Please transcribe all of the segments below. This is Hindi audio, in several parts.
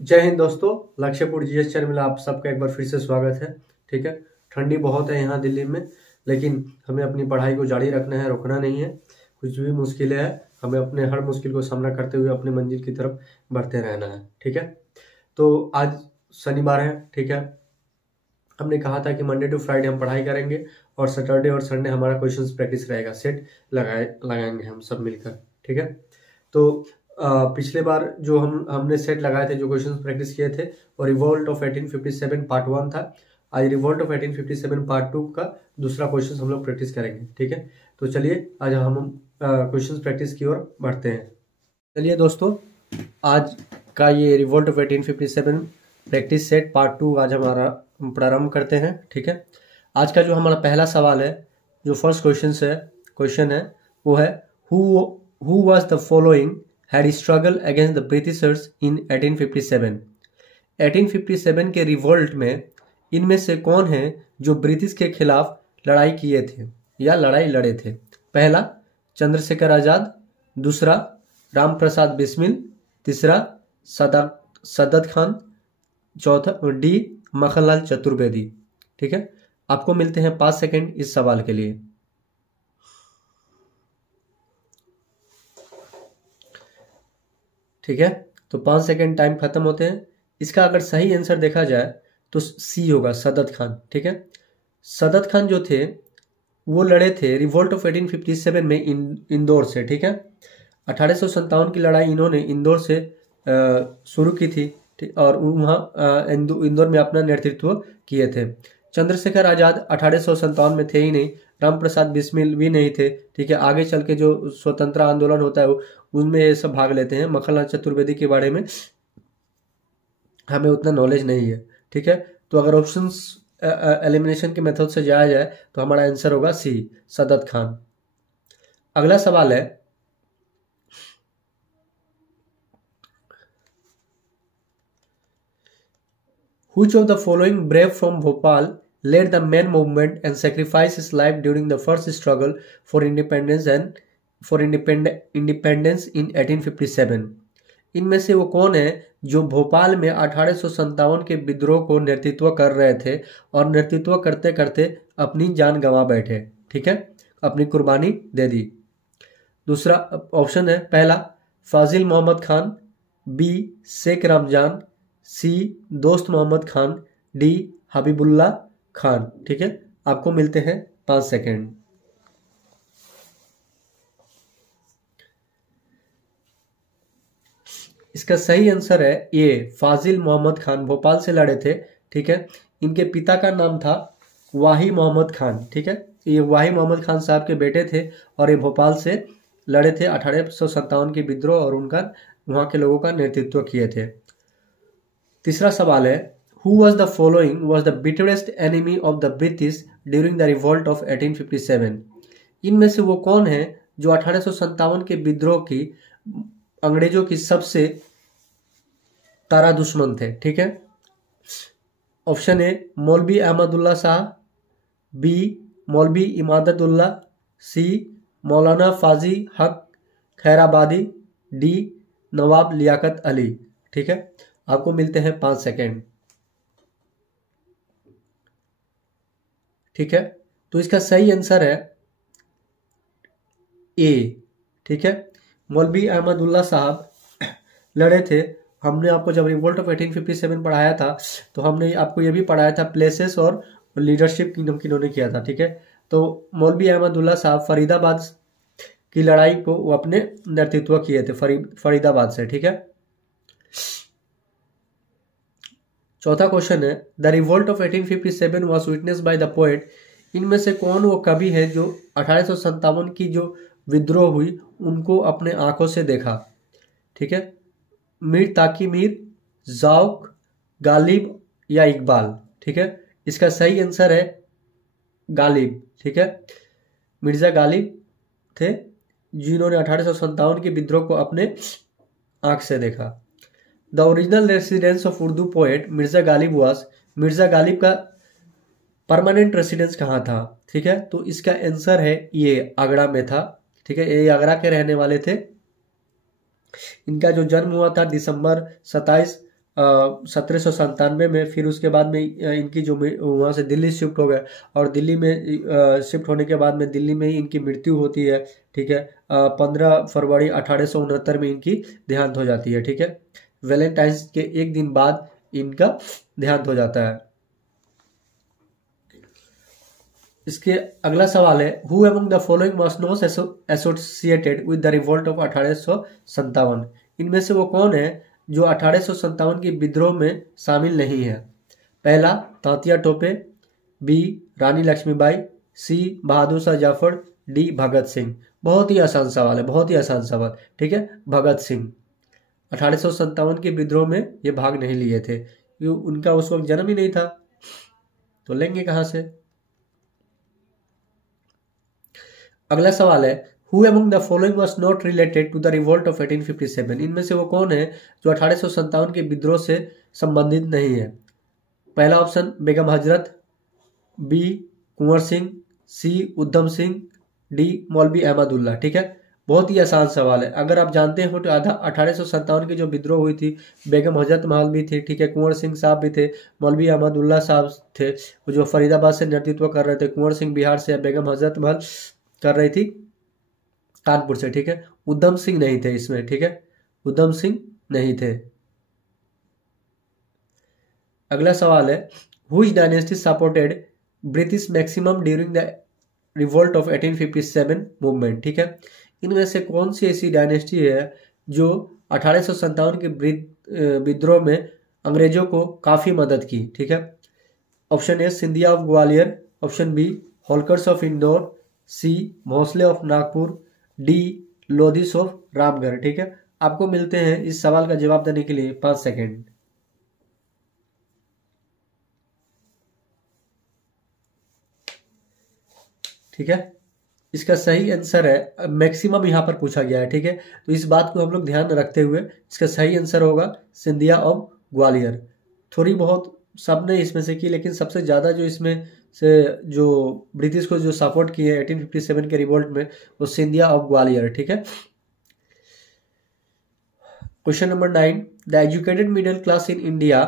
जय हिंद दोस्तों। लक्ष्यपुर जीएस चैनल में आप सबका एक बार फिर से स्वागत है। ठीक है। ठंडी बहुत है यहाँ दिल्ली में, लेकिन हमें अपनी पढ़ाई को जारी रखना है, रुकना नहीं है। कुछ भी मुश्किलें हैं, हमें अपने हर मुश्किल को सामना करते हुए अपनी मंजिल की तरफ बढ़ते रहना है। ठीक है। तो आज शनिवार है। ठीक है। हमने कहा था कि मंडे टू फ्राइडे हम पढ़ाई करेंगे और सैटरडे और संडे हमारा क्वेश्चंस प्रैक्टिस रहेगा। सेट लगाएंगे हम सब मिलकर। ठीक है। तो पिछले बार जो हमने सेट लगाए थे, जो क्वेश्चंस प्रैक्टिस किए थे, और रिवोल्ट ऑफ 1857 पार्ट 1 था। आज रिवोल्ट ऑफ 1857 पार्ट 2 का दूसरा क्वेश्चन हम लोग प्रैक्टिस करेंगे। ठीक है। तो चलिए आज हम क्वेश्चंस प्रैक्टिस की ओर बढ़ते हैं। चलिए दोस्तों, आज का ये revolt of 1857 practice set part 2 आज हमारा प्रारंभ करते हैं। ठीक है। आज का जो हमारा पहला सवाल है, जो फर्स्ट क्वेश्चन है वो है who was the following had struggle against the Britishers इन 1857। 1857 के रिवोल्ट में इनमें से कौन है जो ब्रिटिश के खिलाफ लड़ाई किए थे या लड़ाई लड़े थे? पहला चंद्रशेखर आजाद, दूसरा राम प्रसाद बिस्मिल, तीसरा सदत खान, चौथा डी मखनलाल चतुर्वेदी। ठीक है। आपको मिलते हैं 5 सेकंड इस सवाल के लिए। ठीक है। तो 5 सेकंड टाइम खत्म होते हैं। इसका अगर सही आंसर देखा जाए तो सी होगा, सदत खान। ठीक है। सदत खान जो थे वो लड़े थे रिवोल्ट ऑफ 1857 में इंदौर से। ठीक है। 1857 की लड़ाई इन्होंने इंदौर से शुरू की थी और वहाँ इंदौर में अपना नेतृत्व किए थे। चंद्रशेखर आजाद 1857 में थे ही नहीं, राम प्रसाद बिस्मिल भी नहीं थे। ठीक है। आगे चल के जो स्वतंत्र आंदोलन होता है उनमें ये सब भाग लेते हैं। मखनलाल चतुर्वेदी के बारे में हमें उतना नॉलेज नहीं है। ठीक है। तो अगर ऑप्शंस एलिमिनेशन के मेथड से जाया जाए तो हमारा आंसर होगा सी, सदत खान। अगला सवाल है, Which of the following brave from Bhopal led the main movement and sacrificed his life during the first struggle for independence in 1857? इनमें से वो कौन है जो भोपाल में 1857 के विद्रोह को नेतृत्व कर रहे थे और नेतृत्व करते करते अपनी जान गंवा बैठे? ठीक है। अपनी कुर्बानी दे दी। दूसरा ऑप्शन है, पहला फाजिल मोहम्मद खान, बी शेख रमजान, सी दोस्त मोहम्मद खान, डी हबीबुल्ला खान। ठीक है। आपको मिलते हैं 5 सेकेंड। इसका सही आंसर है ए, फाजिल मोहम्मद खान भोपाल से लड़े थे। ठीक है। इनके पिता का नाम था वाही मोहम्मद खान। ठीक है। ये वाही मोहम्मद खान साहब के बेटे थे और ये भोपाल से लड़े थे 1857 के विद्रोह और उनका वहां के लोगों का नेतृत्व किए थे। तीसरा सवाल है, who was the following was the bitterest enemy of the British during the revolt of 1857? इनमें से वो कौन है जो 1857 के विद्रोह की अंग्रेजों की सबसे तारा दुश्मन थे? ठीक है। ऑप्शन ए मौलवी अहमदुल्ला शाह, बी मौलवी इमादतुल्ला, सी मौलाना फाजी हक खैराबादी, डी नवाब लियाकत अली। ठीक है। आपको मिलते हैं 5 सेकेंड। ठीक है। तो इसका सही आंसर है ए। ठीक है। मौलवी अहमदुल्ला साहब लड़े थे। हमने आपको जब रिवोल्ट ऑफ 1857 पढ़ाया था तो हमने आपको ये भी पढ़ाया था प्लेसेस और लीडरशिप किन्होंने किया था। ठीक है। तो मौलवी अहमदुल्ला साहब फरीदाबाद की लड़ाई को वो अपने नेतृत्व किए थे फरीदाबाद से। ठीक है। चौथा क्वेश्चन है, the revolt of 1857 was witness by the poet. इनमें से कौन वो कवि है जो 1857 की जो विद्रोह हुई उनको अपने आंखों से देखा? ठीक है। मीर ताकी मीर, ज़ौक, गालिब या इकबाल? ठीक है। इसका सही आंसर है गालिब। ठीक है। मिर्जा गालिब थे जिन्होंने 1857 के विद्रोह को अपने आंख से देखा। The original residence of Urdu poet Mirza Ghalib was, Mirza Ghalib का परमानेंट रेसिडेंस कहाँ था? ठीक है। तो इसका आंसर है ये आगरा में था। ठीक है। ये आगरा के रहने वाले थे। इनका जो जन्म हुआ था दिसंबर 27 1797 में। फिर उसके बाद में इनकी जो वहाँ से दिल्ली शिफ्ट हो गए और दिल्ली में शिफ्ट होने के बाद में दिल्ली में ही इनकी मृत्यु होती है। ठीक है, 15 फरवरी 1869 में इनकी देहांत हो जाती है। ठीक है, वैलेंटाइंस के एक दिन बाद इनका देहांत हो जाता है। इसके अगला सवाल है, who among the following was not associated with the revolt of 1857। इनमें से वो कौन है जो 1857 की विद्रोह में शामिल नहीं है? पहला तांतिया टोपे, बी रानी लक्ष्मीबाई, सी बहादुर शाह जफर, डी भगत सिंह। बहुत ही आसान सवाल है, बहुत ही आसान सवाल। ठीक है, भगत सिंह 1857 के विद्रोह में ये भाग नहीं लिए थे, उनका उस वक्त जन्म ही नहीं था, तो लेंगे कहां से? अगला सवाल है, who among the following was not related to the revolt of 1857। इनमें से वो कौन है जो 1857 के विद्रोह से संबंधित नहीं है? पहला ऑप्शन बेगम हजरत, बी कुंवर सिंह, सी उधम सिंह, डी मौलवी अहमदुल्ला। ठीक है, बहुत ही आसान सवाल है। अगर आप जानते हो तो 1857 की जो विद्रोह हुई थी, बेगम हजरत महल भी थी, ठीक है, कुंवर सिंह साहब भी थे, मौलवी अहमदुल्ला साहब थे, वो जो फरीदाबाद से नेतृत्व कर रहे थे। कुंवर सिंह बिहार से, बेगम हजरत महल कर रही थी कानपुर से। ठीक है, उधम सिंह नहीं थे इसमें। ठीक है, उधम सिंह नहीं थे। अगला सवाल है, which dynasty supported British maximum during the revolt of 1857 movement. ठीक है, इनमें से कौन सी ऐसी डायनेस्टी है जो 1857 के विद्रोह में अंग्रेजों को काफी मदद की? ठीक है, option A Scindia of Gwalior, option B Holkars of Indore, C Bhosle of Nagpur, D Lodhis of Ramgarh. ठीक है, आपको मिलते हैं इस सवाल का जवाब देने के लिए 5 सेकेंड। ठीक है, इसका सही आंसर है, मैक्सिमम यहाँ पर पूछा गया है। ठीक है, तो इस बात को हम लोग ध्यान में रखते हुए इसका सही आंसर होगा सिंधिया ऑफ ग्वालियर। थोड़ी बहुत सबने इसमें से की, लेकिन सबसे ज़्यादा जो इसमें से जो ब्रिटिश को जो सपोर्ट किए 1857 के रिवोल्ट में, वो सिंधिया ऑफ ग्वालियर। ठीक है, question number 9, the educated middle class in India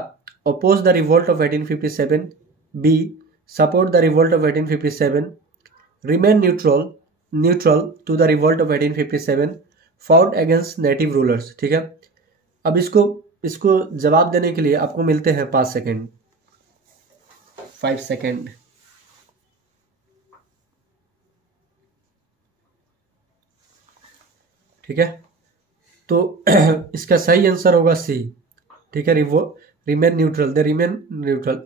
oppose the revolt of 1857, B support the revolt of 1857, remain neutral to the revolt of 1857, fought against native rulers। ठीक है, अब इसको जवाब देने के लिए आपको मिलते हैं 5 सेकेंड, 5 सेकेंड। ठीक है, तो इसका सही आंसर होगा सी। ठीक है, रिमेन न्यूट्रल, दे रिमेन न्यूट्रल।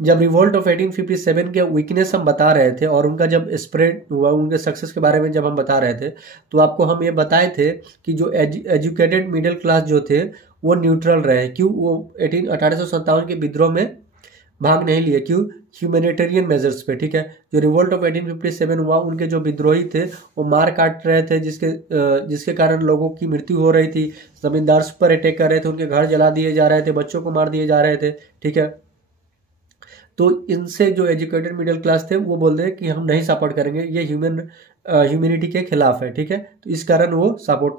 जब रिवोल्ट ऑफ 1857 के वीकनेस हम बता रहे थे और उनका जब स्प्रेड हुआ, उनके सक्सेस के बारे में जब हम बता रहे थे, तो आपको हम ये बताए थे कि जो एजुकेटेड मिडिल क्लास जो थे वो न्यूट्रल रहे। क्यों? वो 1857 के विद्रोह में भाग नहीं लिए। क्यों? ह्यूमैनिटेरियन मेजर्स पे। ठीक है, जो रिवोल्ट ऑफ 1857 हुआ, उनके जो विद्रोही थे वो मार काट रहे थे, जिसके कारण लोगों की मृत्यु हो रही थी, जमींदार पर अटैक कर रहे थे, उनके घर जला दिए जा रहे थे, बच्चों को मार दिए जा रहे थे। ठीक है, तो इनसे जो एजुकेटेड मिडिल क्लास थे वो बोल रहे कि हम नहीं सपोर्ट करेंगे, ये ह्यूमैनिटी के खिलाफ है। ठीक है, तो इस कारण वो सपोर्ट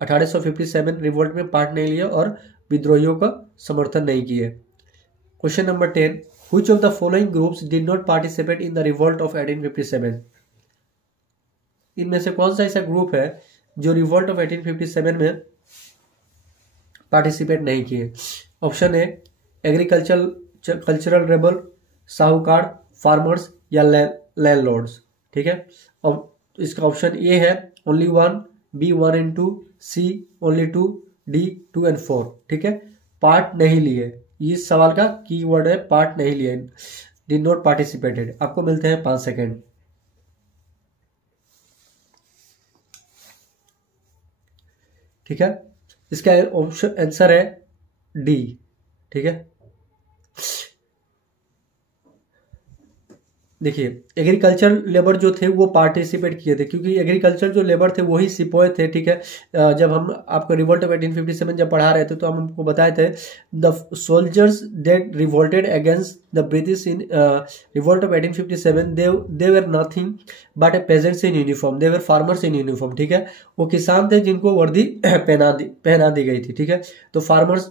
1857 रिवोल्ट में पार्ट नहीं लिए और विद्रोहियों का समर्थन नहीं किए। Question number 10, which of the following groups did not participate in the revolt of 1857। इनमें से कौन सा ऐसा ग्रुप है जो रिवोल्ट ऑफ 1857 में पार्टिसिपेट नहीं किए? Option A cultural rebel, sahukar, farmers या लैंडलॉर्ड्स। ठीक है, और इसका ऑप्शन ए है only 1, B 1 and 2, C only 2, D 2 and 4। ठीक है, पार्ट नहीं लिए, इस सवाल का कीवर्ड है पार्ट नहीं लिए, डिड नॉट पार्टिसिपेटेड। आपको मिलते हैं 5 सेकेंड। ठीक है, इसका ऑप्शन आंसर है डी। ठीक है, देखिए एग्रीकल्चर लेबर जो थे वो पार्टिसिपेट किए थे, क्योंकि एग्रीकल्चर जो लेबर थे वही सिपोए थे, ठीक है। जब हम आपको रिवोल्ट ऑफ 1857 जब पढ़ा रहे थे तो हम हमको बताए थे the soldiers that revolted against the British in revolt of 1857 they were nothing but A pageants in uniform, they were farmers in uniform, ठीक है। वो किसान थे जिनको वर्दी पहना दी गई थी, ठीक है। तो फार्मर्स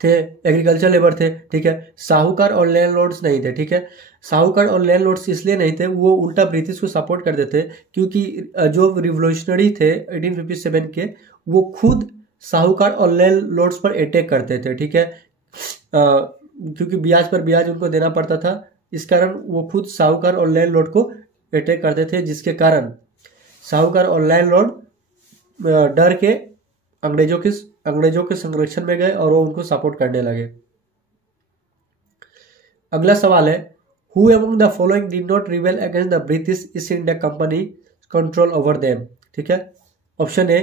थे, एग्रीकल्चर लेबर थे, ठीक है। साहूकार और लैंडलॉर्ड्स नहीं थे, ठीक है। साहूकार और लैंडलॉर्ड्स इसलिए नहीं थे, वो उल्टा ब्रिटिश को सपोर्ट करते थे, क्योंकि जो रिवोल्यूशनरी थे 1857 के, वो खुद साहूकार और लैंडलॉर्ड्स पर अटैक करते थे, ठीक है। क्योंकि ब्याज पर ब्याज उनको देना पड़ता था, इस कारण वो खुद साहूकार और लैंडलॉर्ड को अटैक करते थे, जिसके कारण साहूकार और लैंडलॉर्ड डर के अंग्रेजों के संरक्षण में गए और वो उनको सपोर्ट करने लगे। अगला सवाल है, who among the following did not rebel against the British East India Company control over them, ठीक है। Option A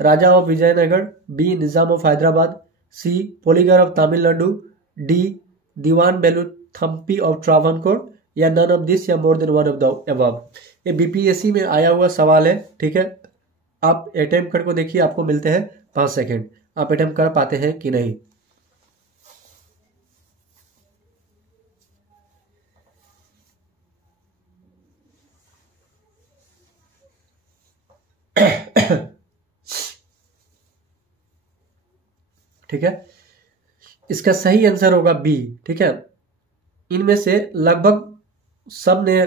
raja of Vijayanagar, B Nizam of Hyderabad, C Poligar of Tamil Nadu, D Dewan Velu Thampi of Travancore, या नन ऑफ दिस या more than one of the above. ये बीपीएससी में आया हुआ सवाल है, ठीक है। आप अटेम्प्ट करके देखिए, आपको मिलते हैं 5 सेकेंड। आप अटेम्प्ट कर पाते हैं कि नहीं। ठीक है, इसका सही आंसर होगा बी, ठीक है। इनमें से लगभग सब ने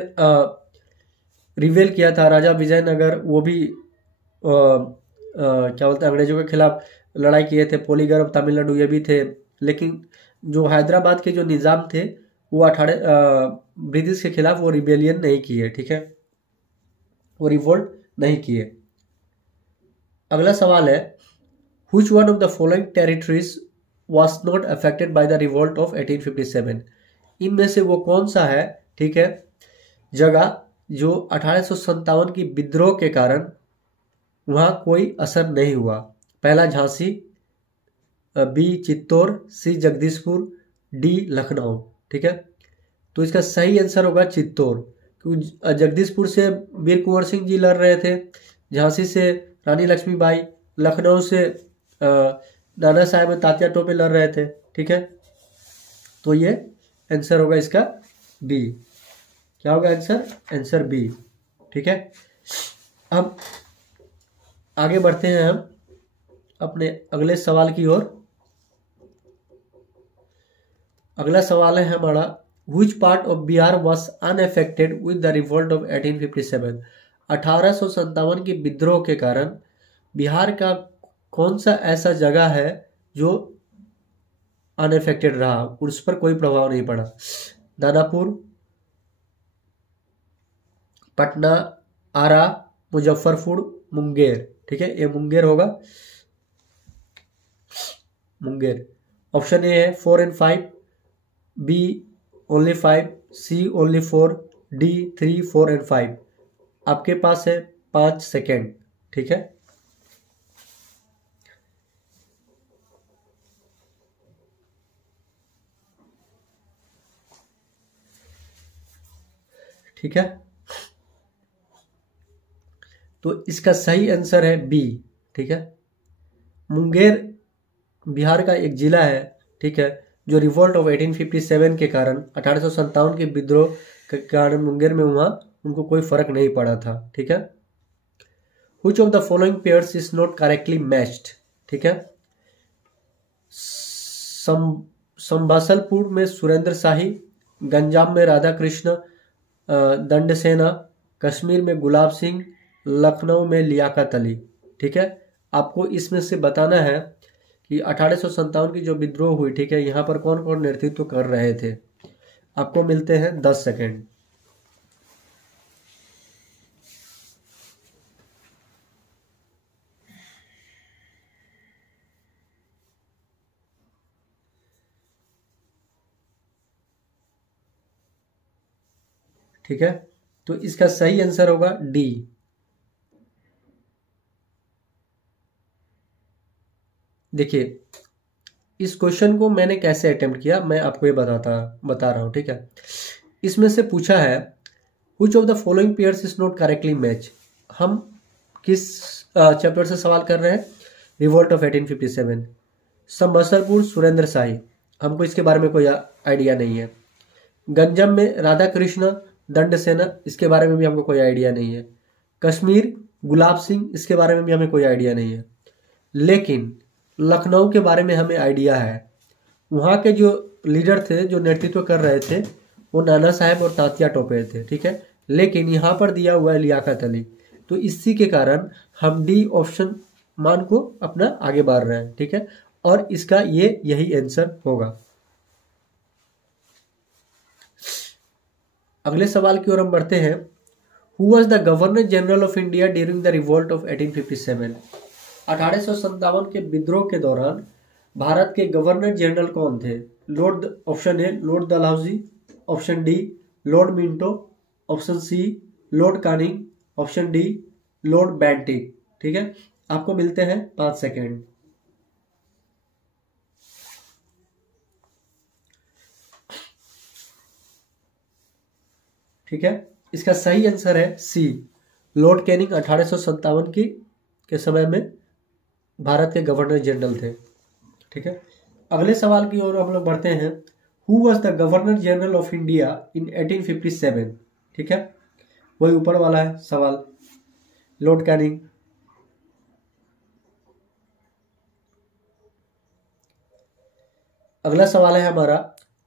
रिवेल किया था। राजा विजयनगर वो भी क्या बोलते हैं, अंग्रेजों के खिलाफ लड़ाई किए थे। पोलीगर ऑफ तमिलनाडु ये भी थे, लेकिन जो हैदराबाद के जो निज़ाम थे वो 18 ब्रिटिश के खिलाफ वो रिबेलियन नहीं किए, ठीक है, वो रिवोल्ट नहीं किए। अगला सवाल है, which one of the following territories was not affected by the revolt of 1857। इनमें से वो कौन सा है, ठीक है, जगह जो 1857 की विद्रोह के कारण वहां कोई असर नहीं हुआ। पहला झांसी, बी चित्तौड़, सी जगदीशपुर, डी लखनऊ, ठीक है। तो इसका सही आंसर होगा चित्तौड़, क्योंकि जगदीशपुर से वीर कुंवर सिंह जी लड़ रहे थे, झांसी से रानी लक्ष्मीबाई, लखनऊ से नाना साहेब तात्या टोपे लड़ रहे थे, ठीक है। तो ये आंसर होगा इसका बी। क्या होगा आंसर? आंसर बी, ठीक है। अब आगे बढ़ते हैं हम अपने अगले सवाल की ओर। अगला सवाल है हमारा, which part of Bihar was unaffected with the revolt of 1857। 1857 की विद्रोह के कारण बिहार का कौन सा ऐसा जगह है जो अनअफेक्टेड रहा, उस पर कोई प्रभाव नहीं पड़ा। दानापुर, पटना, आरा, मुजफ्फरपुर, मुंगेर, ठीक है। ये मुंगेर होगा, मुंगेर। ऑप्शन ए है 4 and 5, B only 5, C only 4, D 3, 4 and 5। आपके पास है 5 सेकेंड, ठीक है। ठीक है, तो इसका सही आंसर है बी, ठीक है। मुंगेर बिहार का एक जिला है, ठीक है, जो रिवोल्ट ऑफ 1857 के कारण 1857 के विद्रोह के कारण मुंगेर में वहां उनको कोई फर्क नहीं पड़ा था, ठीक है। Which of the following pairs is not correctly matched, ठीक है। संभासलपुर में सुरेंद्र शाही, गंजाम में राधा कृष्ण दंडसेना, कश्मीर में गुलाब सिंह, लखनऊ में लियाकत अली, ठीक है। आपको इसमें से बताना है कि 1857 की जो विद्रोह हुई, ठीक है, यहाँ पर कौन कौन नेतृत्व कर रहे थे। आपको मिलते हैं 10 सेकेंड। ठीक है, तो इसका सही आंसर होगा डी। देखिए इस क्वेश्चन को मैंने कैसे अटेम्प्ट किया, मैं आपको ये बता रहा हूँ, ठीक है। इसमें से पूछा है which of the following pairs is not correctly match. हम किस चैप्टर से सवाल कर रहे हैं? Revolt of 1857। संबसरपुर सुरेंद्र शाही, हमको इसके बारे में कोई आइडिया नहीं है। गंजम में राधा कृष्ण दंड सेना, इसके बारे में भी हमको कोई आइडिया नहीं है। कश्मीर गुलाब सिंह, इसके बारे में भी हमें कोई आइडिया नहीं है। लेकिन लखनऊ के बारे में हमें आइडिया है। वहाँ के जो लीडर थे, जो नेतृत्व कर रहे थे, वो नाना साहब और तात्या टोपे थे, ठीक है। लेकिन यहाँ पर दिया हुआ है लियाकत अली, तो इसी के कारण हम डी ऑप्शन मान को अपना आगे बढ़ रहे हैं, ठीक है। और इसका यही आंसर होगा। अगले सवाल की ओर हम बढ़ते हैं। Who was the governor general of India during the revolt of 1857। 1857 के विद्रोह के दौरान भारत के गवर्नर जनरल कौन थे? Option A Lord Dalhousie, option D Lord Minto, option C Lord Canning, option D Lord Bentinck, ठीक है। आपको मिलते हैं 5 सेकेंड। ठीक है, इसका सही आंसर है सी, लॉर्ड कैनिंग 1857 के समय में भारत के गवर्नर जनरल थे, ठीक है। अगले सवाल की ओर हम लोग बढ़ते हैं। Who was the governor general of India in 1857, ठीक है, वही ऊपर वाला है सवाल, लॉर्ड कैनिंग। अगला सवाल है हमारा,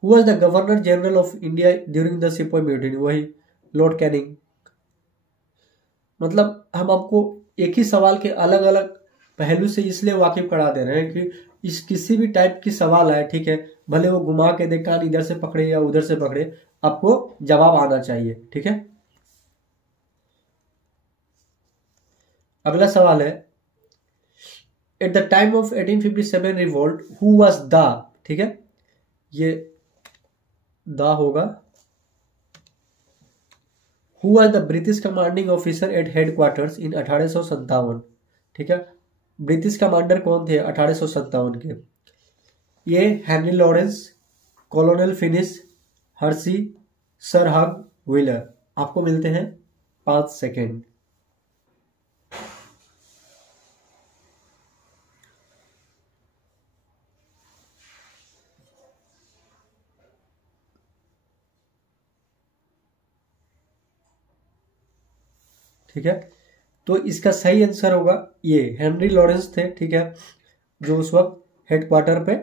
who was the governor general of India during the sepoy mutiny, वही लॉर्ड कैनिंग। मतलब हम आपको एक ही सवाल के अलग अलग पहलू से इसलिए वाकिफ करा दे रहे हैं कि इस किसी भी टाइप की सवाल है, ठीक है, भले वो घुमा के दे, कान इधर से पकड़े या उधर से पकड़े, आपको जवाब आना चाहिए, ठीक है। अगला सवाल है, at the time of 1857 revolt who was the, ठीक है, ये द होगा, who was the British commanding officer at headquarters in 1857, ठीक है। ब्रिटिश कमांडर कौन थे 1857 के? ये Henry Lawrence, colonel Finnis, Hearsey, sir Hugh Wheeler. आपको मिलते हैं 5 सेकेंड। ठीक है, तो इसका सही आंसर होगा ये हेनरी लॉरेंस थे, ठीक है, जो उस वक्त हेडक्वार्टर पे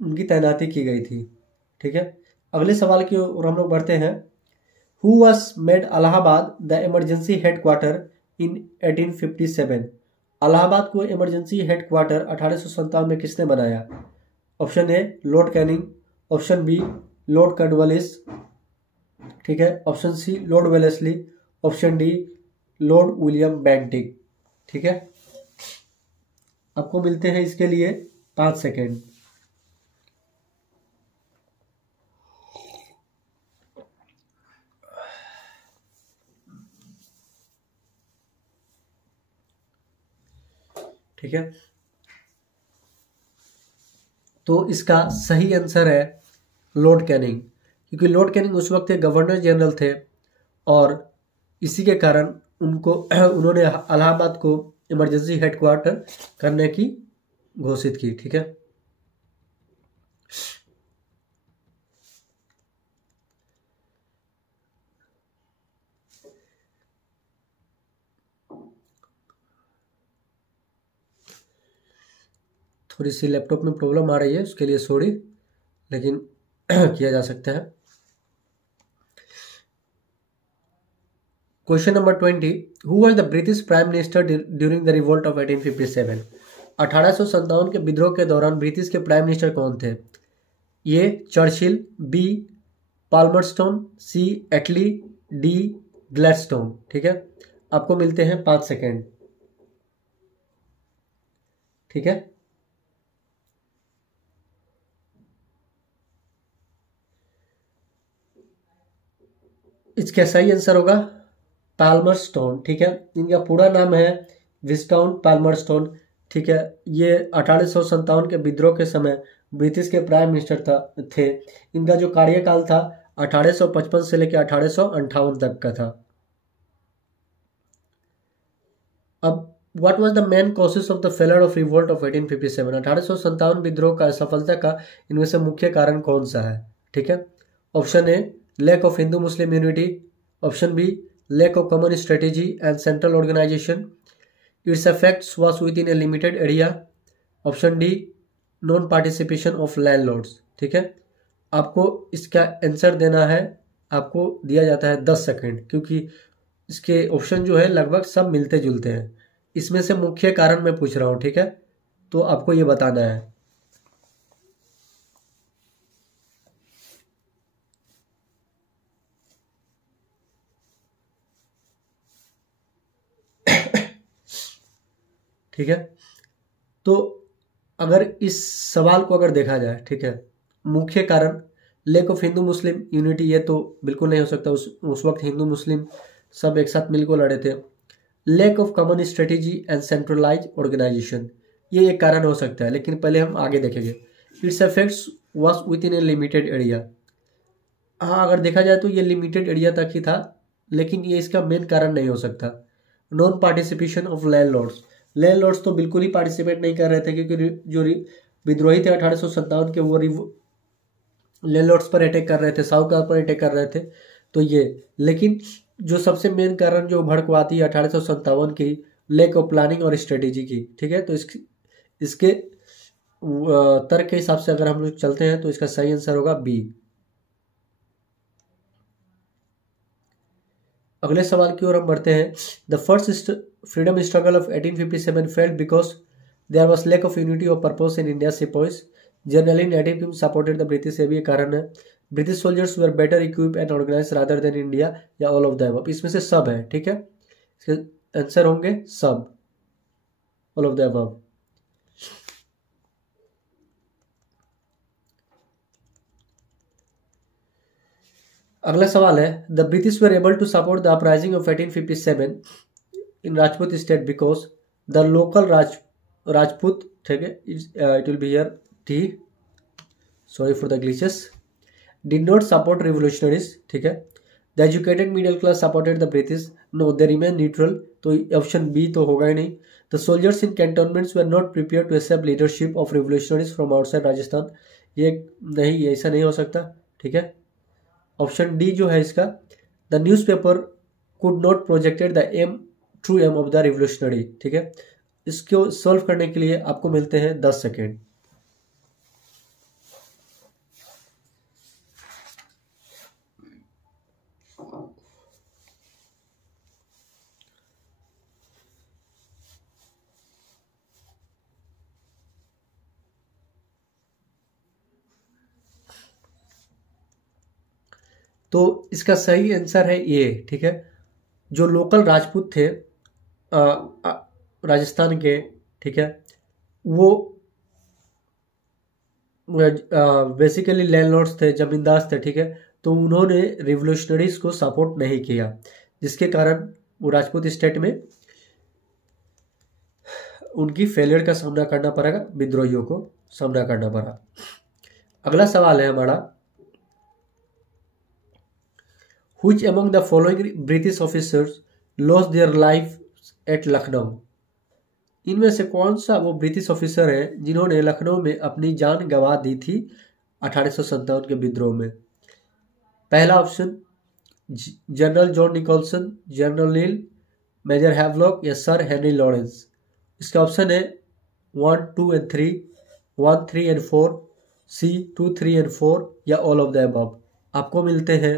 उनकी तैनाती की गई थी, ठीक है। अगले सवाल की ओर हम लोग बढ़ते हैं। Who was made Allahabad the emergency headquarter in 1857। Allahabad को इमरजेंसी हेडक्वार्टर 1857 में किसने बनाया? Option A Lord Canning, option B Lord Cornwallis, ठीक है, option C Lord Wellesley, option D Lord William Bentinck, ठीक है। आपको मिलते हैं इसके लिए 5 सेकेंड। ठीक है, तो इसका सही आंसर है लॉर्ड कैनिंग, क्योंकि लॉर्ड कैनिंग उस वक्त गवर्नर जनरल थे और इसी के कारण उन्होंने इलाहाबाद को इमरजेंसी हेडक्वार्टर करने की घोषित की, ठीक है। थोड़ी सी लैपटॉप में प्रॉब्लम आ रही है, उसके लिए सॉरी, लेकिन किया जा सकता है। Question number 20, who was the British prime minister during the revolt of 1857। 1857 के विद्रोह के दौरान ब्रिटिश के प्राइम मिनिस्टर कौन थे? ए चर्चिल, बी पाल्मरस्टोन, सी एटली, डी ग्लैडस्टोन, ठीक है। आपको मिलते हैं 5 सेकेंड, ठीक है। इसका सही आंसर होगा पाल्मरस्टोन, ठीक है। इनका पूरा नाम है विस्टाउन पाल्मरस्टोन, ठीक है। ये 1857 के विद्रोह के समय ब्रिटिश के प्राइम मिनिस्टर थे। इनका जो कार्यकाल था 1855 से लेकर 1858 तक का था। अब what was the main causes of the failure of revolt of 1857? 1857 विद्रोह का सफलता का इनमें से मुख्य कारण कौन सा है? ठीक है, option A lack of Hindu Muslim unity, option B lack of common strategy and central organisation, its effects was with in a limited area, option D non participation of landlords. ठीक है, आपको इसका आंसर देना है, आपको दिया जाता है 10 सेकंड, क्योंकि इसके ऑप्शन जो है लगभग सब मिलते जुलते हैं। इसमें से मुख्य कारण मैं पूछ रहा हूं, ठीक है, तो आपको ये बताना है। ठीक है, तो अगर इस सवाल को अगर देखा जाए, ठीक है, मुख्य कारण lack of Hindu Muslim unity, ये तो बिल्कुल नहीं हो सकता। उस वक्त हिंदू मुस्लिम सब एक साथ मिलकर लड़े थे। Lack of common strategy and centralise organisation, ये एक कारण हो सकता है, लेकिन पहले हम आगे देखेंगे। It's effects was with in a limited area, हाँ अगर देखा जाए तो ये लिमिटेड एरिया तक ही था, लेकिन ये इसका मेन कारण नहीं हो सकता। Non participation of landlords, landlords तो बिल्कुल ही पार्टिसिपेट नहीं कर रहे थे, क्योंकि जो विद्रोही थे 1857 के, वो लैंडलॉर्ड्स पर अटैक कर रहे थे, साहूकार पर अटैक कर रहे थे। तो ये, लेकिन जो सबसे मेन कारण जो भड़कवाती है 1857 की, लैक ऑफ प्लानिंग और स्ट्रेटेजी की। ठीक है, तो इसके तर्क के हिसाब से अगर हम लोग चलते हैं तो इसका सही आंसर होगा बी। अगले सवाल की ओर हम बढ़ते हैं। The first freedom struggle of 1857 failed because there was lack of unity of purpose in India sepoys, generally native people supported the British, ये भी कारण है। British soldiers were better equip and organise rather than India, या ऑल ऑफ द अबव। इसमें से सब है, ठीक है, इसके आंसर होंगे सब, ऑल ऑफ द अबव। अगला सवाल है, the British were able to support the uprising of 1857 in Rajput state because the local Rajput, ठीक है, it will be here T, sorry for the glitches, did not support revolutionaries. ठीक है, the educated middle class supported the British, no they remain neutral, तो ऑप्शन बी तो होगा ही नहीं। The soldiers in cantonments were not prepare to accept leadership of revolutionaries from outside Rajasthan, ये नहीं, ये ऐसा नहीं हो सकता। ठीक है, ऑप्शन डी जो है इसका, the newspaper could not projected the aim, true aim of the revolutionary. ठीक है, इसको सॉल्व करने के लिए आपको मिलते हैं 10 सेकेंड। तो इसका सही आंसर है ये। ठीक है, जो लोकल राजपूत थे राजस्थान के, ठीक है, वो बेसिकली लैंडलॉर्ड्स थे, जमींदार थे। ठीक है, तो उन्होंने रिवोल्यूशनरीज को सपोर्ट नहीं किया, जिसके कारण वो राजपूत स्टेट में उनकी फेलियर का सामना करना पड़ेगा, विद्रोहियों को सामना करना पड़ा। अगला सवाल है हमारा, Which among the following British officers lost their life at Lucknow? इनमें से कौन सा वो ब्रिटिश ऑफिसर है जिन्होंने लखनऊ में अपनी जान गंवा दी थी 1857 के विद्रोह में? पहला option general John Nicholson, general Neill, major Havelock, या सर हेनरी लॉरेंस। इसका ऑप्शन है 1, 2 एंड 3, 1, 3 एंड 4, सी 2, 3 एंड 4, या ऑल ऑफ द अबव। आपको मिलते हैं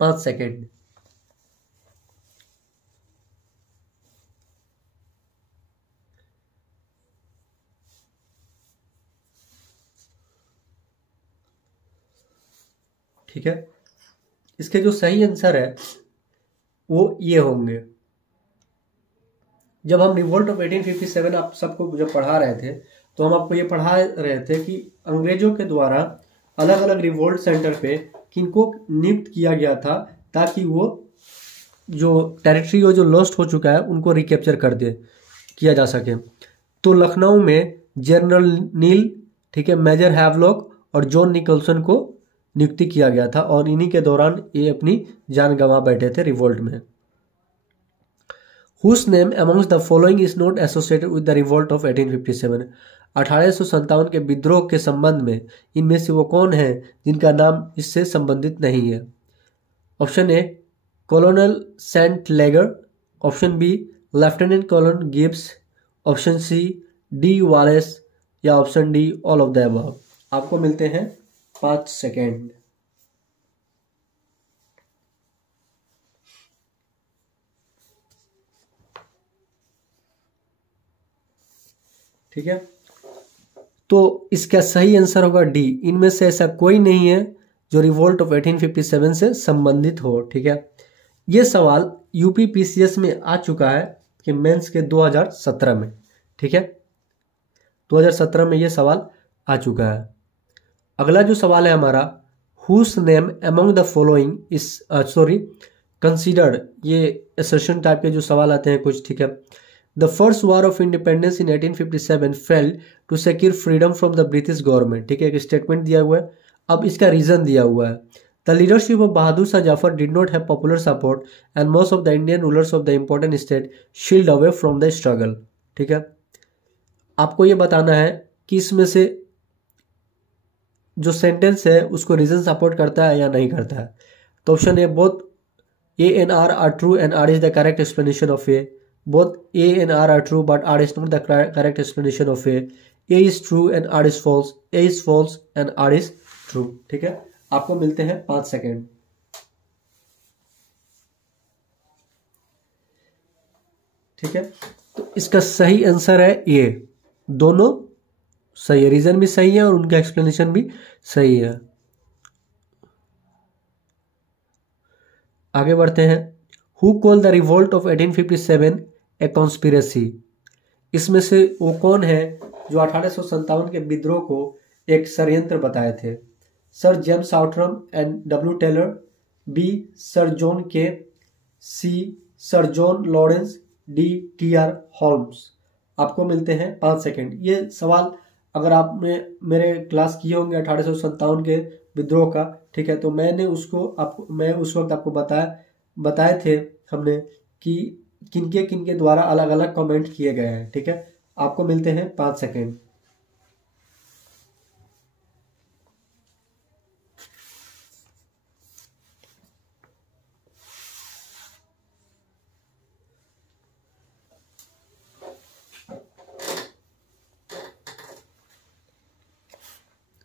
5 सेकेंड। ठीक है, इसके जो सही आंसर है वो ये होंगे। जब हम रिवोल्ट ऑफ 1857 आप सबको जब पढ़ा रहे थे, तो हम आपको ये पढ़ा रहे थे कि अंग्रेजों के द्वारा अलग अलग रिवोल्ट सेंटर पे किनको नियुक्त किया गया था, ताकि वो जो टेरिटरी जो लॉस्ट हो चुका है उनको रिकैप्चर कर दे, किया जा सके। तो लखनऊ में जनरल नील, ठीक है, मेजर हैवलॉक और जॉन निकोलसन को नियुक्ति किया गया था और इन्हीं के दौरान ये अपनी जान गंवा बैठे थे रिवोल्ट में। Whose name amongst the following is not associated with the revolt of 1857? 1857 के विद्रोह के संबंध में इनमें से वो कौन है जिनका नाम इससे संबंधित नहीं है? Option A colonel St Leger, option B lieutenant colonel Gibbs, option C D Wallace या option D all of the above. आपको मिलते हैं 5 सेकेंड। ठीक है, तो इसका सही आंसर होगा डी। इनमें से ऐसा कोई नहीं है जो रिवोल्ट ऑफ 1857 से संबंधित हो। ठीक है, ये सवाल यूपी पीसीएस में आ चुका है कि मेंस के 2017 में। ठीक है, 2017 में ये सवाल आ चुका है। अगला जो सवाल है हमारा, whose name among the following is considered, ये असर्शन टाइप के जो सवाल आते हैं कुछ। ठीक है, the first war of independence in 1857 fail to secure freedom from the British government. ठीक है, एक स्टेटमेंट दिया हुआ है, अब इसका रीजन दिया हुआ है। The leadership of Bahadur Shah Zafar did not have popular support and most of the Indian rulers of the important state shield away from the struggle. ठीक है, आपको ये बताना है कि इसमें से जो सेंटेंस है उसको रीजन सपोर्ट करता है या नहीं करता है। तो option A both A and R true and R is the correct explanation of A. Both A and R are true, but R is not the correct explanation of A. A is true and R is false. A is false and R is true. ठीक है, आपको मिलते हैं 5 सेकेंड। ठीक है, तो इसका सही आंसर है ए। दोनों सही है, रीजन भी सही है और उनका एक्सप्लेनेशन भी सही है। आगे बढ़ते हैं। Who called the revolt of 1857 a conspiracy? इसमें से वो कौन है जो 1857 के विद्रोह को एक षड्यंत्र बताए थे? Sir James Outram and W Taylor, B sir John Kaye, C sir John Lawrence, D T R. Holmes. आपको मिलते हैं 5 सेकेंड। ये सवाल अगर आपने मेरे क्लास किए होंगे 1857 के विद्रोह का, ठीक है, तो मैं उस वक्त आपको बताए थे हमने कि किनके द्वारा अलग अलग कमेंट किए गए हैं। ठीक है, आपको मिलते हैं 5 सेकेंड।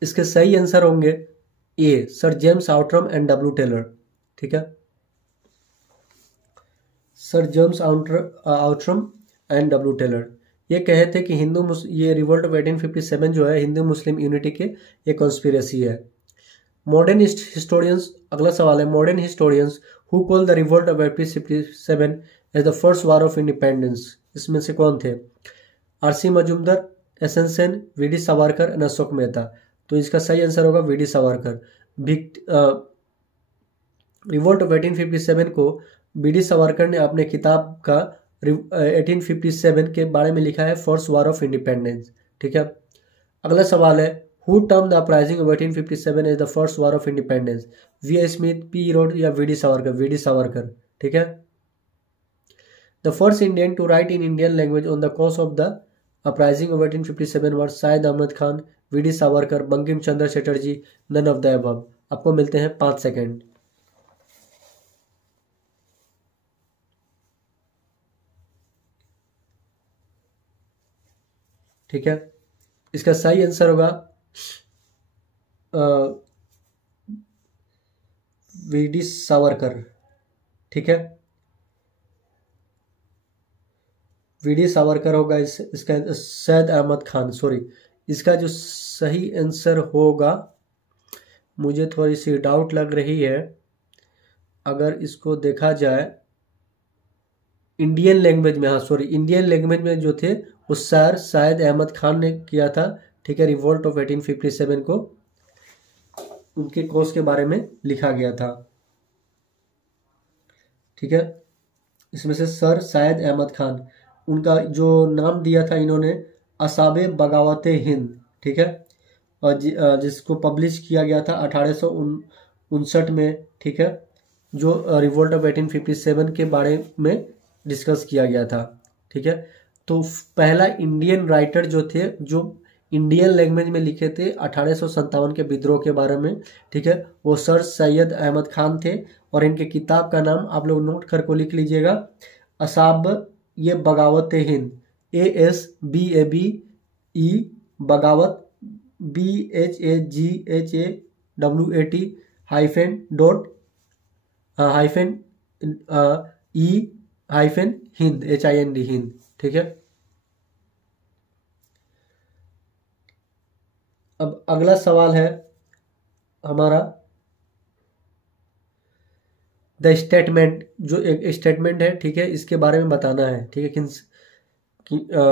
इसके सही आंसर होंगे A sir James Outram and W Taylor. ठीक है, sir James Outram and W Taylor ये कहे थे कि ये रिवोल्ट ऑफ 1857 जो है हिंदू मुस्लिम यूनिटी के ये कॉन्स्पिरेसी है। मॉडर्न हिस्टोरियंस, अगला सवाल है, modern historians who call the revolt of 1857 as the first war of independence, इसमें से कौन थे? R C. Majumdar, S N. Sen, V D. Savarkar and Ashok Mehta. तो इसका सही आंसर होगा वी.डी. सावरकर। रिवोल्ट ऑफ 1857 को वी.डी. सावरकर ने अपने किताब का 1857 के बारे में लिखा है फर्स्ट वॉर ऑफ इंडिपेंडेंस। ठीक है, अगला सवाल है, who term the uprising of 1857 as the first war of independence? V. Smith, P. Rhode या वी.डी. सावरकर? वी.डी. सावरकर। ठीक है, the first Indian to write in Indian language on the cause of the uprising of 1857 were Shahid Ahmed Khan, V D. Savarkar, Bankim Chandra Chatterjee, none of the above. आपको मिलते हैं 5 सेकेंड। ठीक है, इसका सही आंसर होगा वी.डी. सावरकर। ठीक है, वी.डी. सावरकर होगा। इसका सैयद अहमद खान, सॉरी, इसका जो सही आंसर होगा, मुझे थोड़ी सी डाउट लग रही है, अगर इसको देखा जाए इंडियन लैंग्वेज में, हाँ सॉरी, इंडियन लैंग्वेज में जो थे वो सर शायद अहमद खान ने किया था। ठीक है, रिवोल्ट ऑफ 1857 को उनके कोर्स के बारे में लिखा गया था। ठीक है, इसमें से सर शायद अहमद खान, उनका जो नाम दिया था इन्होंने असाबे बगावते हिंद। ठीक है, और जिसको पब्लिश किया गया था 1859 में, ठीक है, जो रिवोल्ट ऑफ 1857 के बारे में डिस्कस किया गया था, ठीक है। तो पहला इंडियन राइटर जो थे, जो इंडियन लैंग्वेज में लिखे थे 1857 के विद्रोह के बारे में, ठीक है, वो सर सैयद अहमद खान थे। और इनके किताब का नाम आप लोग नोट करके लिख लीजिएगा, असाब ये बगावत हिंद, ASBABE बगावत, BHAGHAWAT -hind HIND, ठीक है। अब अगला सवाल है हमारा, द स्टेटमेंट, जो एक स्टेटमेंट है, ठीक है, इसके बारे में बताना है, ठीक है,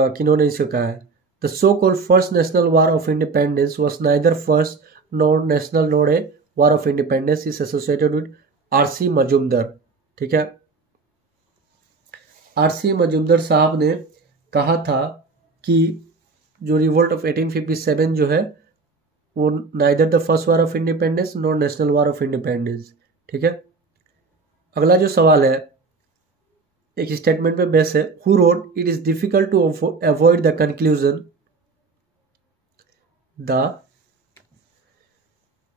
किन्होंने इसे कहा है। The so called first national war of independence was neither first nor national nor a war of independence, is associated with RC Majumdar, ठीक है। RC मजूमदार साहब ने कहा था कि जो रिवोल्ट ऑफ 1857 जो है वो neither the first war of independence nor national war of independence, ठीक है। अगला जो सवाल है एक स्टेटमेंट पे बेस है, who wrote it is difficult to avoid the conclusion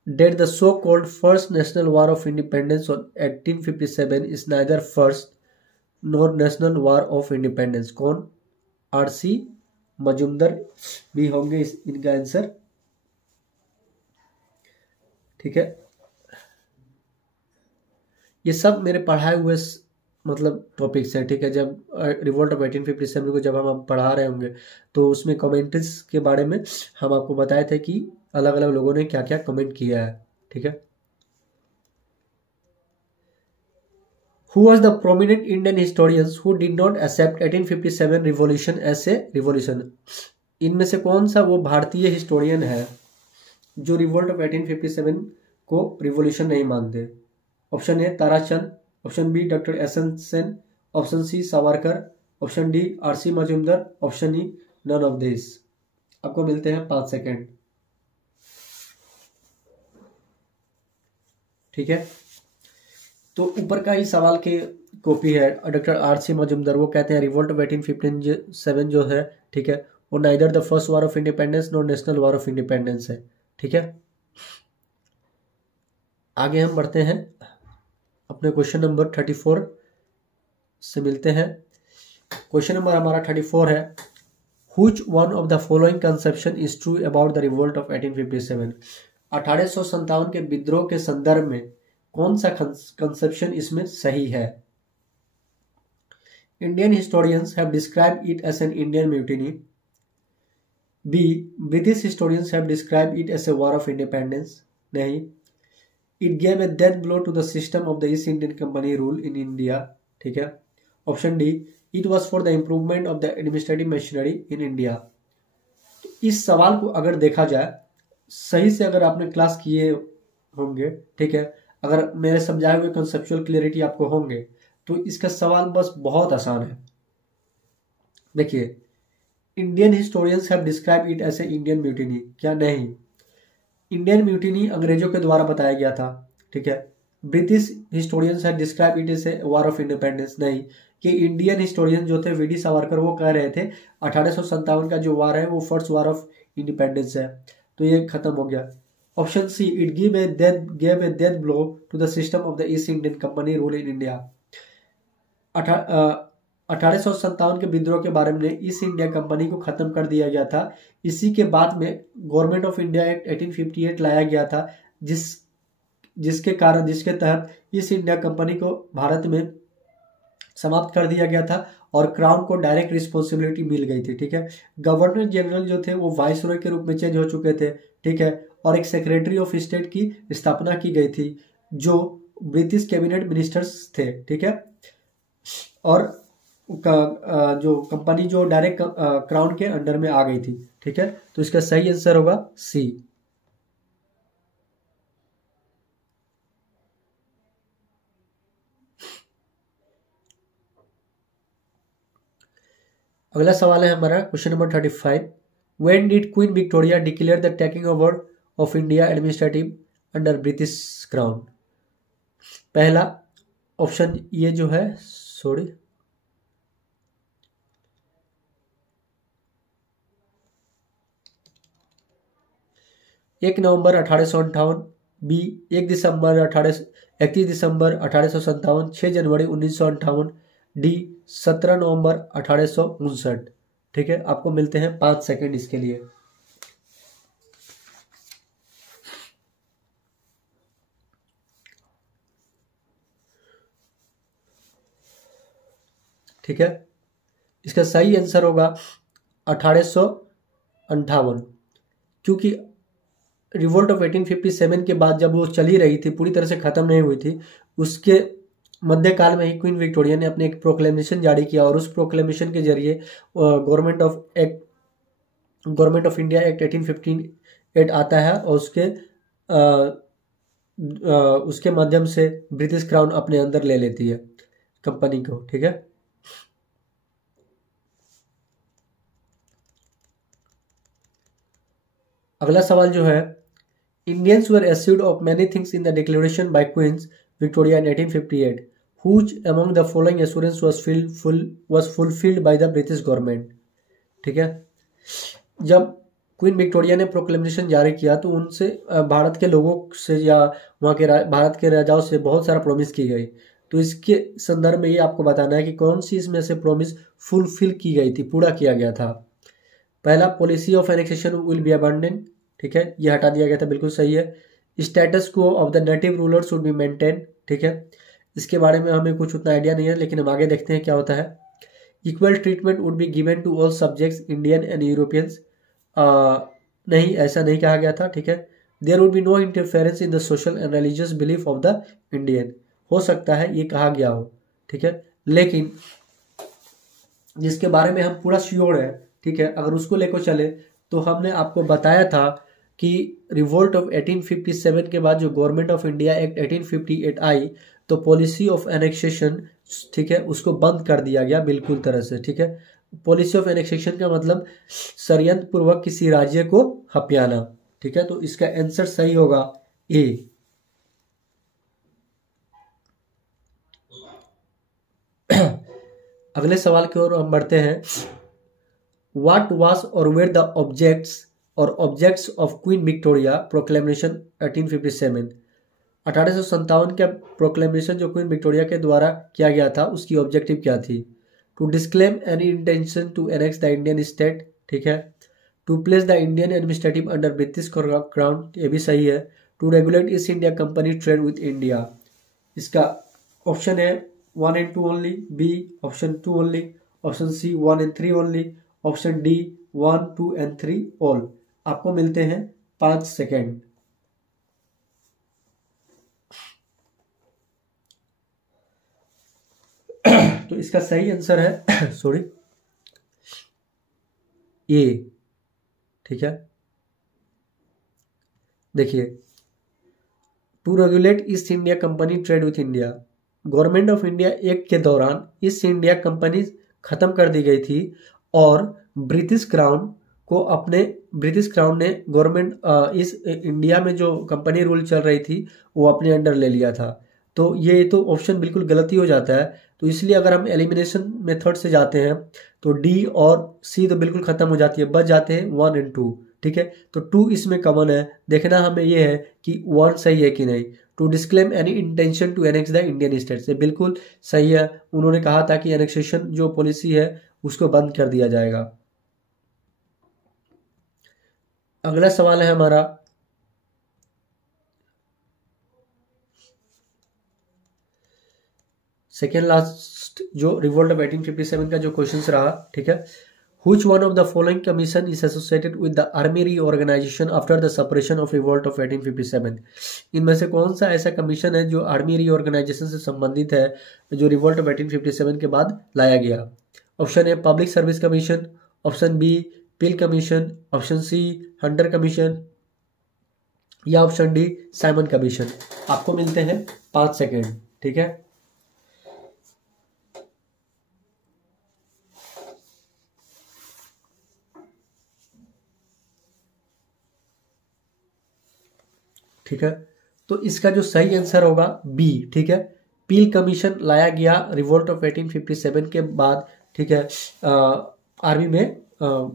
that the so-called first national war of independence on 1857 is neither first nor national war of independence। कौन? RC मजूमदार भी होंगे इनका आंसर, ठीक है। ये सब मेरे पढ़ाए हुए मतलब टॉपिक्स है, ठीक है। जब रिवोल्ट ऑफ 1857 को जब हम पढ़ा रहे होंगे तो उसमें कमेंट्स के बारे में हम आपको बताए थे कि अलग अलग लोगों ने क्या क्या कमेंट किया है, ठीक है। Who was the prominent Indian historians who did not accept 1857 revolution as a revolution? इनमें से कौन सा वो भारतीय हिस्टोरियन है जो रिवोल्ट ऑफ 1857 को रिवॉल्यूशन नहीं मानते? Option A Tarachand, option B doctor SN Sen, option C Savarkar, option D RC Majumdar, option E none of this. आपको मिलते हैं 5 सेकेंड, ठीक है। तो ऊपर का ही सवाल के कॉपी है, डॉक्टर RC मजूमदार वो कहते हैं रिवोल्ट ऑफ 1857 जो है, ठीक है, वो neither the first war of independence nor national war of independence है, ठीक है। आगे हम बढ़ते हैं अपने क्वेश्चन नंबर 34 से मिलते हैं। क्वेश्चन नंबर हमारा 34 है, Which one of the following conception is true about the revolt of 1857? 1857 के विद्रोह के संदर्भ में कौन सा कंसेप्शन इसमें सही है? Indian historians have described it as an Indian mutiny. B. British historians have described it as a war of independence. नहीं. It gave a death blow to the system of the East Indian Company rule in India. ठीक है. Option D. It was for the improvement of the administrative machinery in India. तो इस सवाल को अगर देखा जाए सही से, अगर आपने क्लास किए होंगे, ठीक है, अगर मेरे समझाए हुए कंसेप्चुअल क्लियरिटी आपको होंगे तो इसका सवाल बस बहुत आसान है। देखिए, Indian historians have describe it as a Indian mutiny, क्या नहीं? इंडियन म्यूटिनी अंग्रेजों के द्वारा बताया गया था, ठीक है। British historians have describe it as a war of independence, नहीं। कि इंडियन हिस्टोरियन जो थे VD सावरकर वो कह रहे थे 1857 का जो वार है वो फर्स्ट वार ऑफ इंडिपेंडेंस है, तो ये खत्म हो गया। Option C, it gave a death blow to the system of the East Indian company rule in India. 1857 के विद्रोह के बारे में ईस्ट इंडिया कंपनी को खत्म कर दिया गया था। इसी के बाद में गवर्नमेंट ऑफ इंडिया एक्ट 1858 लाया गया था, जिसके तहत ईस्ट इंडिया कंपनी को भारत में समाप्त कर दिया गया था और क्राउन को डायरेक्ट रिस्पॉन्सिबिलिटी मिल गई थी, ठीक है। गवर्नर जनरल जो थे वो वाइसरॉय के रूप में चेंज हो चुके थे, ठीक है, और एक सेक्रेटरी ऑफ स्टेट की स्थापना की गई थी जो ब्रिटिश कैबिनेट मिनिस्टर्स थे, ठीक है। और जो कंपनी जो डायरेक्ट क्राउन के अंडर में आ गई थी, ठीक है। तो इसका सही आंसर होगा सी। अगला सवाल है हमारा question number 35, when did queen Victoria declare the taking over of India administrative under British crown? पहला ऑप्शन ये जो है, सॉरी, 1 नवंबर 1858, बी 31 दिसंबर 1857, 6 जनवरी 1958, डी 17 नवंबर 1859। ठीक है, आपको मिलते हैं 5 सेकंड इसके लिए। ठीक है, इसका सही आंसर होगा 1858, क्योंकि रिवोल्ट ऑफ 1857 के बाद जब वो चली रही थी, पूरी तरह से खत्म नहीं हुई थी, उसके मध्यकाल में ही क्वीन विक्टोरिया ने अपने एक प्रोक्लेमेशन जारी किया और उस प्रोक्लेमेशन के जरिए गवर्नमेंट ऑफ इंडिया एक्ट 1858 आता है और उसके माध्यम से ब्रिटिश क्राउन अपने अंदर ले लेती है कंपनी को। ठीक है, अगला सवाल जो है, Indians were assured of many things in the declaration by queens Victoria in 1858, which among the following assurance was fulfilled by the British government? ठीक है, जब क्वीन विक्टोरिया ने प्रोक्लेमेशन जारी किया तो उनसे भारत के लोगों से या वहाँ के भारत के राजाओं से बहुत सारा प्रॉमिस की गई। तो इसके संदर्भ में ये आपको बताना है कि कौन सी इसमें से प्रॉमिस फुलफिल की गई थी, पूरा किया गया था। पहला, policy of annexation will be abandon. ठीक है, ये हटा दिया गया था, बिल्कुल सही है। स्टेटस को of the native ruler should be maintain. ठीक है, इसके बारे में हमें कुछ उतना आइडिया नहीं है, लेकिन हम आगे देखते हैं क्या होता है। Equal treatment would be given to all subjects Indian and Europeans. नहीं, ऐसा नहीं कहा गया था। ठीक है, there would be no interference in the social and religious belief of the Indian. हो सकता है ये कहा गया हो। ठीक है, लेकिन जिसके बारे में हम पूरा श्योर है, ठीक है, अगर उसको लेकर चले तो हमने आपको बताया था कि रिवोल्ट ऑफ 1857 के बाद जो गवर्नमेंट ऑफ इंडिया एक्ट 1858 आई तो पॉलिसी ऑफ एनेक्सेशन, ठीक है, उसको बंद कर दिया गया बिल्कुल तरह से। ठीक है, पॉलिसी ऑफ एनेक्सेशन का मतलब षड्यंत्र पूर्वक किसी राज्य को हथियाना। ठीक है, तो इसका आंसर सही होगा ए। अगले सवाल की ओर हम बढ़ते हैं। व्हाट वाज और where the objects of Queen Victoria proclamation 1857? 1857 का प्रोक्लेमेशन जो क्वीन विक्टोरिया के द्वारा किया गया था उसकी ऑब्जेक्टिव क्या थी? To disclaim any intention to annex the Indian state. ठीक है, to place the Indian administrative under British crown, ये भी सही है। To regulate East India company trade with India. इसका ऑप्शन है 1 and 2 only, B option 2 only, option C 1 and 3 only, option D 1, 2 and 3 all. आपको मिलते हैं 5 सेकेंड। तो इसका सही आंसर है सॉरी, ए। ठीक है, देखिए, to regulate East India company trade with India. Government of India act के दौरान ईस्ट इंडिया कंपनी खत्म कर दी गई थी और ब्रिटिश क्राउन ने गवर्नमेंट इस इंडिया में जो कंपनी रूल चल रही थी वो अपने अंडर ले लिया था। तो ये तो ऑप्शन बिल्कुल गलत ही हो जाता है। तो इसलिए अगर हम एलिमिनेशन मेथड से जाते हैं तो डी और सी तो बिल्कुल खत्म हो जाती है, बच जाते हैं 1 and 2। ठीक है, तो 2 इसमें कॉमन है। देखना हमें ये है कि 1 सही है कि नहीं। To disclaim any intention to annex the Indian state से बिल्कुल सही है। उन्होंने कहा था कि एनेक्सेशन जो पॉलिसी है उसको बंद कर दिया जाएगा। अगला सवाल है हमारा, सेकेंड लास्ट जो रिवोल्ट ऑफ 1857 का जो क्वेश्चन रहा। ठीक है, Which one of the following commission is associated with the army reorganization after the separation of revolt of 1857? इनमें से कौन सा ऐसा कमीशन है जो आर्मी रीऑर्गेनाइजेशन से संबंधित है, जो रिवोल्ट ऑफ 1857 के बाद लाया गया? Option A public service commission, option B Peel commission, option C Hunter commission या ऑप्शन डी साइमन कमीशन। आपको मिलते हैं 5 सेकेंड। ठीक है, ठीक है, तो इसका जो सही आंसर होगा बी। ठीक है, पील कमीशन लाया गया रिवोल्ट ऑफ 1857 के बाद, ठीक है, आर्मी में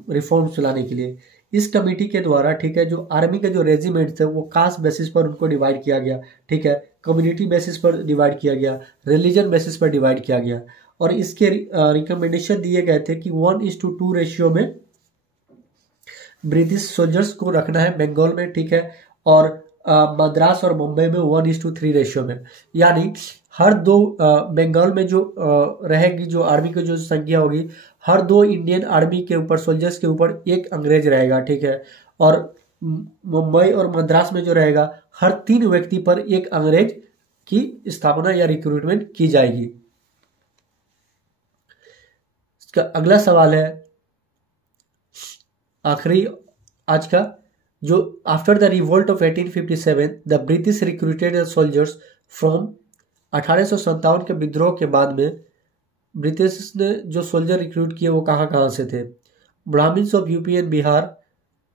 रिफॉर्म्स लाने के लिए। इस कमेटी के द्वारा, ठीक है, जो आर्मी के जो रेजिमेंट थे वो कास्ट बेसिस पर उनको डिवाइड किया गया। ठीक है, कम्युनिटी बेसिस पर डिवाइड किया गया, रिलीजन बेसिस पर डिवाइड किया गया, और इसके रिकमेंडेशन दिए गए थे कि 1:2 रेशियो में ब्रिटिश सोल्जर्स को रखना है बंगाल में। ठीक है, और मद्रास और मुंबई में 1:3 रेशियो में, यानी हर दो बंगाल में जो रहेगी, जो आर्मी की जो संख्या होगी, हर 2 इंडियन आर्मी के ऊपर, सोल्जर्स के ऊपर एक अंग्रेज रहेगा। ठीक है, और मुंबई और मद्रास में जो रहेगा, हर 3 व्यक्ति पर एक अंग्रेज की स्थापना या रिक्रूटमेंट की जाएगी। इसका अगला सवाल है, आखिरी आज का, जो after the revolt of 1857 the British recruited soldiers from 1857 के विद्रोह के बाद में ब्रिटिश ने जो सोल्जर रिक्रूट किए वो कहाँ कहाँ से थे? Brahmins of UP and Bihar,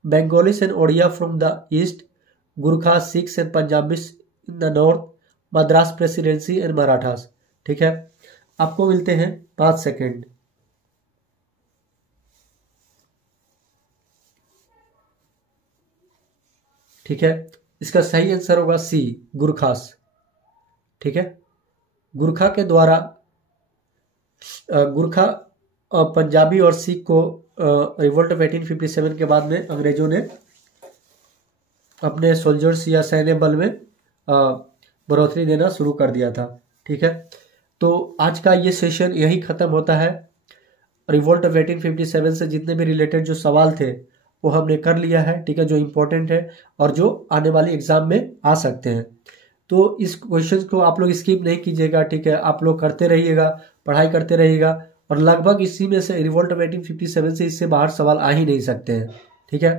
Bengalis and Odia from the east, Gurkha, Sikhs and Punjabis in the north, Madras presidency and Marathas. ठीक है, आपको मिलते हैं 5 सेकेंड। ठीक है, इसका सही आंसर होगा सी, गुरखास। ठीक है, गुरखा के द्वारा गुरखा पंजाबी और सिख को रिवोल्ट ऑफ 1857 के बाद में अंग्रेजों ने अपने सोल्जर्स या सैन्य बल में बढ़ोतरी देना शुरू कर दिया था। ठीक है, तो आज का ये सेशन यही खत्म होता है। रिवोल्ट ऑफ 1857 से जितने भी रिलेटेड जो सवाल थे वो हमने कर लिया है। ठीक है, जो इम्पोर्टेंट है और जो आने वाली एग्जाम में आ सकते हैं। तो इस क्वेश्चन को आप लोग स्किप नहीं कीजिएगा। ठीक है, आप लोग करते रहिएगा, पढ़ाई करते रहिएगा, और लगभग इसी में से रिवोल्ट ऑफ 1857 से इससे बाहर सवाल आ ही नहीं सकते हैं। ठीक है,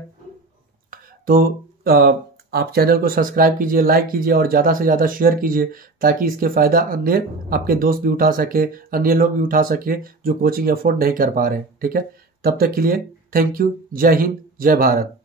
तो आप चैनल को सब्सक्राइब कीजिए, लाइक कीजिए और ज़्यादा से ज़्यादा शेयर कीजिए, ताकि इसके फ़ायदा अन्य आपके दोस्त भी उठा सके, अन्य लोग भी उठा सके जो कोचिंग अफोर्ड नहीं कर पा रहे हैं। ठीक है, तब तक के लिए थैंक यू। जय हिंद, जय भारत।